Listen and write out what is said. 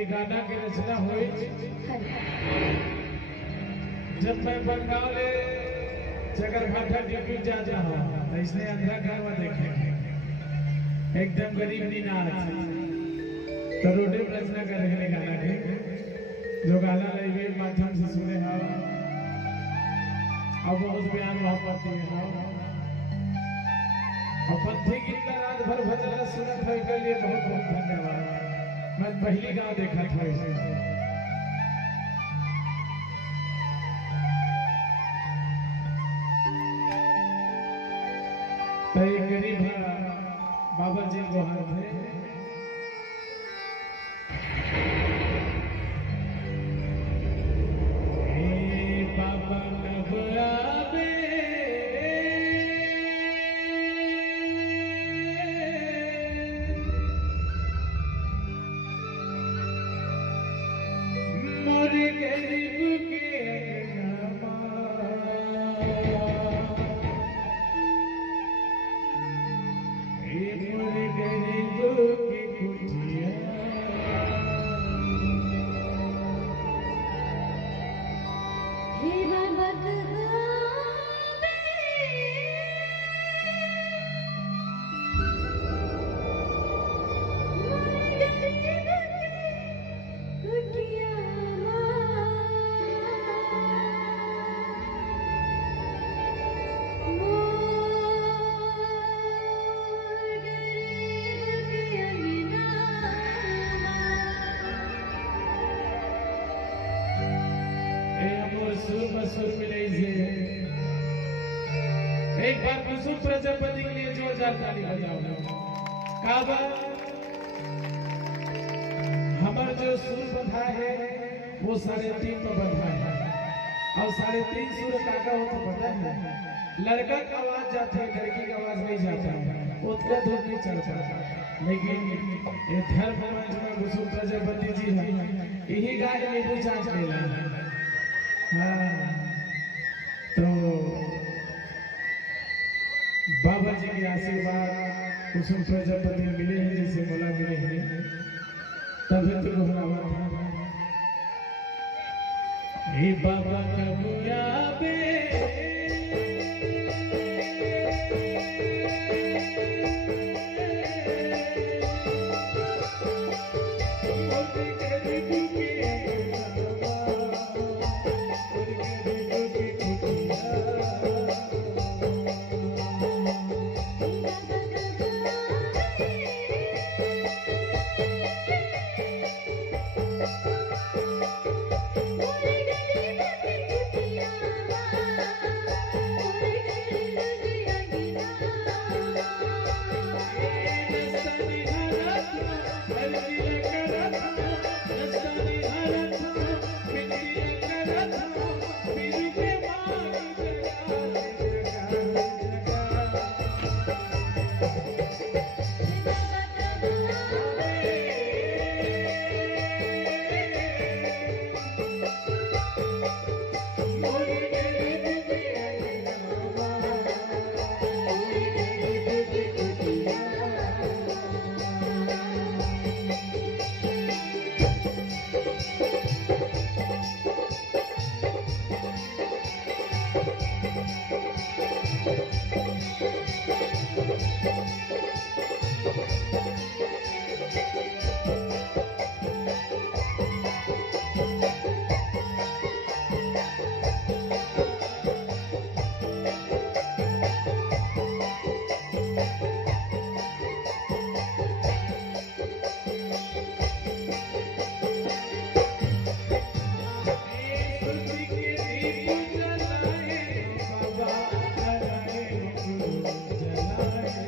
एक गाना की रचना हुई जब मैं बनगांव ले जगरभाटा ड्यूटी जाता हूँ तो इसने अंधा घर में देखे एकदम गरीब नीनाथ तो रोडे रचना कर रहे गाना के जो गाना लगे माध्यम से सुने हो अब बहुत प्यार मोहब्बत है और पत्थी गीत का रात भर भजन सुनत है के लिए बहुत बहुत धन्यवाद। मैं पहली गाँव देखा था इसे तो एक गरीब बाबा जी वहां थे बाबा कब आवे गरीब के मोरे गरीब की कुटिया एक बार कुसुम प्रजापति के लिए जोरदार ताली बजाओ। काबा हमारा जो सुर बंधा है वो 3.5 में बंधा है और 3.5 सुर काका हो तो पता है लड़का का आवाज जाता है लड़की का आवाज नहीं जाता है उतना दूर नहीं चलता लेकिन ये धर्म मंच में कुसुम प्रजापति जी है यही गाय में पूछा मिला हाँ तो बाबा जी के आशीर्वाद कुसुम प्रजापति मिले हैं जैसे मोला मिले हैं तभी तो घबरावा हे बाबा कब आवे जलाए